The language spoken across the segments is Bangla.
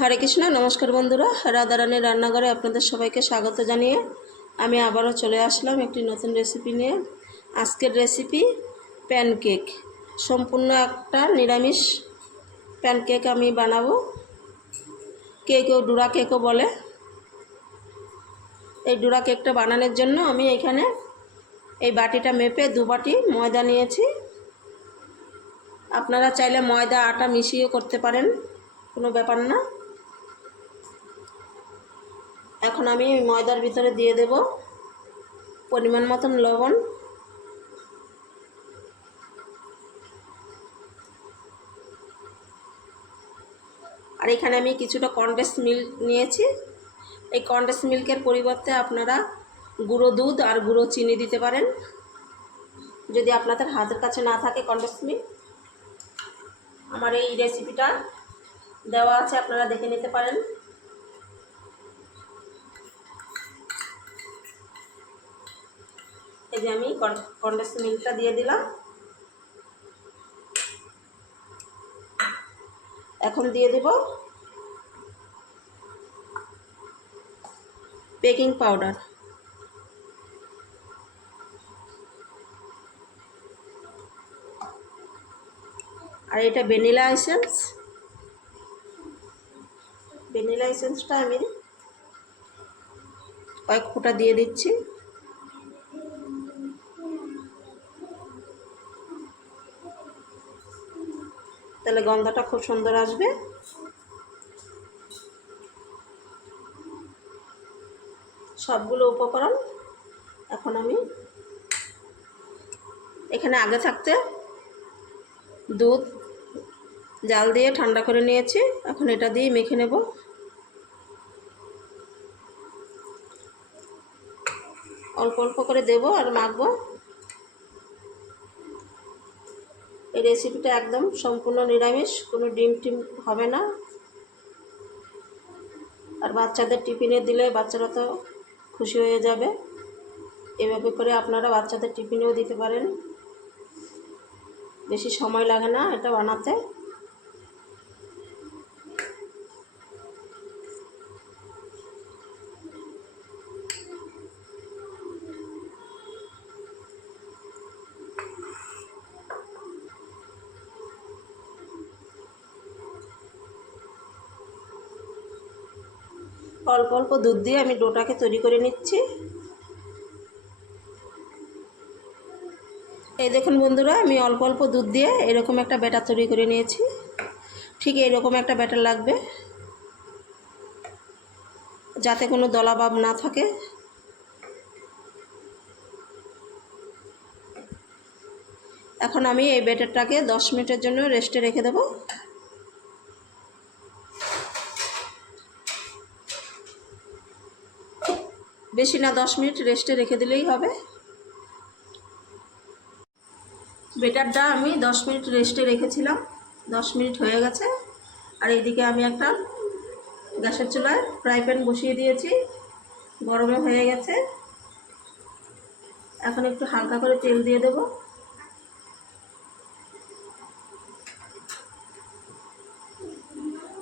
হরে কৃষ্ণ। নমস্কার বন্ধুরা, রাধারানীর রান্নাঘরে আপনাদের সবাইকে স্বাগত জানিয়ে আমি আবারও চলে আসলাম একটি নতুন রেসিপি নিয়ে। আজকের রেসিপি প্যানকেক, সম্পূর্ণ একটা নিরামিষ প্যানকেক আমি বানাবো। কেউ ডুরা কেকও বলে। এই ডুরা কেকটা বানানোর জন্য আমি এখানে এই বাটিটা মেপে 2 বাটি ময়দা নিয়েছি। আপনারা চাইলে ময়দা আটা মিশিয়ে করতে পারেন, কোনো ব্যাপার না। এখন আমি ময়দার ভিতরে দিয়ে দেব পরিমাণ মতন লবণ, আর এখানে আমি কিছুটা কনডেন্স মিল্ক নিয়েছি। এই কনডেন্স মিল্কের পরিবর্তে আপনারা গুঁড়ো দুধ আর গুঁড়ো চিনি দিতে পারেন, যদি আপনাদের হাতের কাছে না থাকে কনডেন্স মিল্ক। আমার এই রেসিপিটা দেওয়া আছে, আপনারা দেখে নিতে পারেন। এই যে আমি কনডেন্স মিল্কটা দিয়ে দিলাম। এখন দিয়ে দেব বেকিং পাউডার, আর এটা ভ্যানিলা এসেন্সটা আমি কয়েক ফোঁটা দিয়ে দিচ্ছি। তাহলে গন্ধটা খুব সুন্দর আসবে। সবগুলো উপকরণ এখন আমি এখানে আগে থাকতে দুধ জাল দিয়ে ঠান্ডা করে নিয়েছি। এখন এটা দিয়ে মেখে নেব। অল্প অল্প করে দেব আর মাখবো। এই রেসিপিটা একদম সম্পূর্ণ নিরামিষ, কোনো ডিম টিম হবে না। আর বাচ্চাদের টিফিনে দিলে বাচ্চারা তো খুশি হয়ে যাবে। এভাবে করে আপনারা বাচ্চাদের টিফিনেও দিতে পারেন। বেশি সময় লাগে না এটা বানাতে। অল্প অল্প দুধ দিয়ে আমি ডোটাকে তৈরি করে নিচ্ছি। এই দেখুন বন্ধুরা, আমি অল্প অল্প দুধ দিয়ে এরকম একটা ব্যাটার তৈরি করে নিয়েছি। ঠিক এরকম একটা ব্যাটার লাগবে, যাতে কোনো দলাভাব না থাকে। এখন আমি এই ব্যাটারটাকে 10 মিনিটের জন্য রেস্টে রেখে দেব। বেশি না, 10 মিনিট রেস্টে রেখে দিলেই হবে। ব্যাটারটা আমি 10 মিনিট রেস্টে রেখেছিলাম, 10 মিনিট হয়ে গেছে। আর এইদিকে আমি একটা গ্যাসের চুলায় ফ্রাই প্যান বসিয়ে দিয়েছি, গরমও হয়ে গেছে। এখন একটু হালকা করে তেল দিয়ে দেব।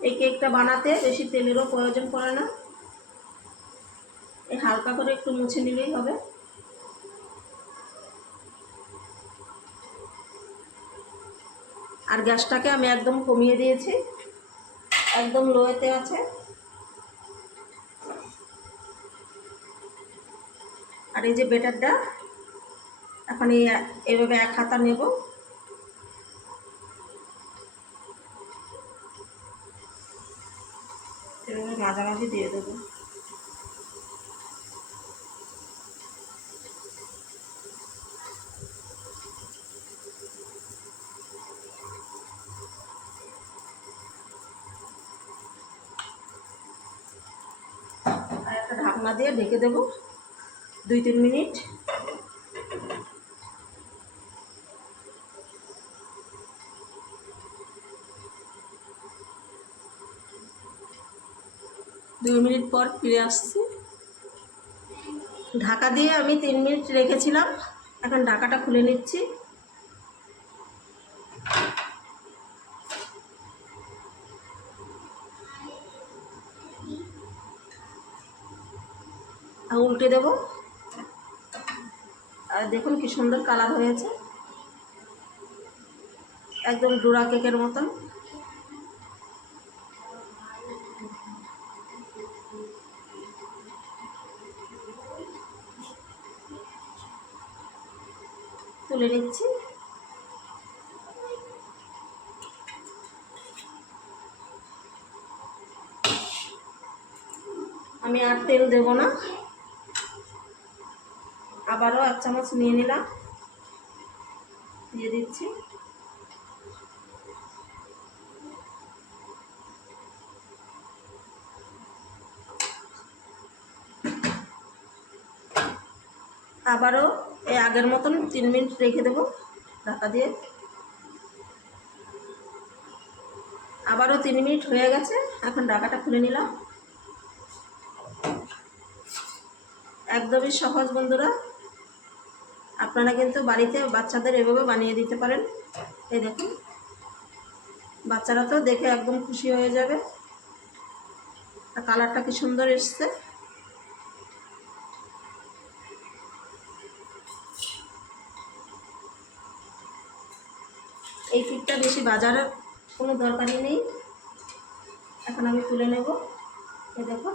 এই কেকটা বানাতে বেশি তেলেরও প্রয়োজন পড়ে না, এই হালকা করে একটু মুছে নিলেই হবে। আর গ্যাসটাকে আমি একদম কমিয়ে দিয়েছি, একদম লোতে আছে। আর এই যে ব্যাটারটা এখন এইভাবে এক হাতা নেব। এভাবে মাঝামাঝি দিয়ে দেবো। আর একটা ঢাকনা দিয়ে ঢেকে দেব 2-3 মিনিট। দু মিনিট পর ফিরে আসছি। ঢাকা দিয়ে আমি 3 মিনিট রেখেছিলাম, এখন ঢাকাটা খুলে নিচ্ছি। আর উল্টে দেব। আর দেখুন কি সুন্দর কালার হয়েছে, একদম ডোরা কেকের মতন। তুলে নিচ্ছি। আমি আর তেল দেব না, আবারও 1 চামচ নিয়ে নিলাম, দিয়ে দিচ্ছি। আবারও এই আগের মতন 3 মিনিট রেখে দেব ঢাকা দিয়ে। আবারও 3 মিনিট হয়ে গেছে, এখন ঢাকাটা খুলে নিলাম। একদমই সহজ বন্ধুরা, আপনারা কিন্তু বাড়িতে বাচ্চাদের এভাবে বানিয়ে দিতে পারেন। এই দেখুন, বাচ্চারা তো দেখে একদম খুশি হয়ে যাবে। আর কালারটা কি সুন্দর এসছে। এই পিঠটা বেশি বাজারের কোনো দরকারই নেই। এখন আমি তুলে নেব। এই দেখুন,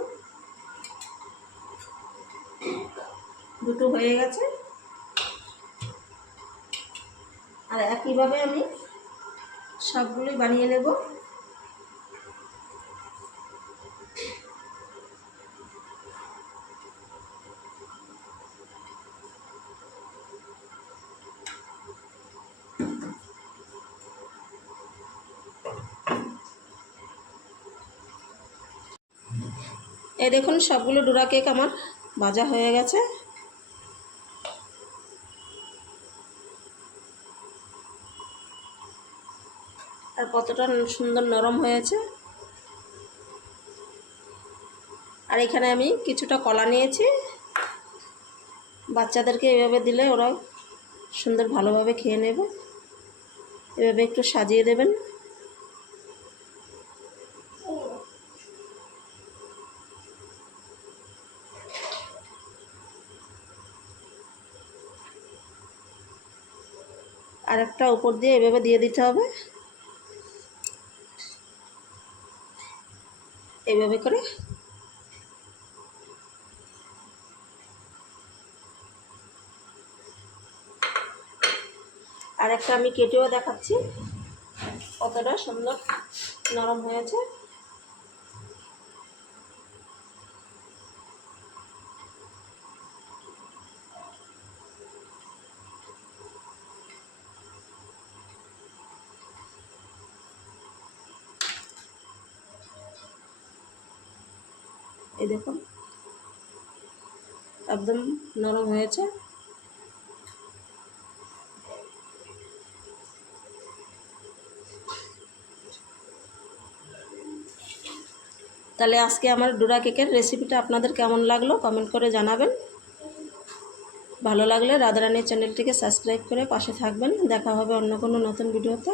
দুটো হয়ে গেছে। আর একইভাবে আমি সবগুলোই বানিয়ে নেব। এই দেখুন, সবগুলো ডোরা কেক আমার ভাজা হয়ে গেছে। আর কতটা সুন্দর নরম হয়েছে। আর এখানে আমি কিছুটা কলা নিয়েছি, বাচ্চাদেরকে এভাবে দিলে ওরা সুন্দর ভালোভাবে খেয়ে নেবে। এভাবে একটু সাজিয়ে দেবেন। আর একটা উপর দিয়ে এভাবে দিয়ে দিতে হবে, এইভাবে করে। আর একটা আমি কেটেও দেখাচ্ছি কতটা সুন্দর নরম হয়েছে। এই দেখুন, একদম নরম হয়েছে। তাহলে আজকে আমার ডোরা কেকের রেসিপিটা আপনাদের কেমন লাগলো কমেন্ট করে জানাবেন। ভালো লাগলে রাধারানী চ্যানেলটিকে সাবস্ক্রাইব করে পাশে থাকবেন। দেখা হবে অন্য কোনো নতুন ভিডিওতে।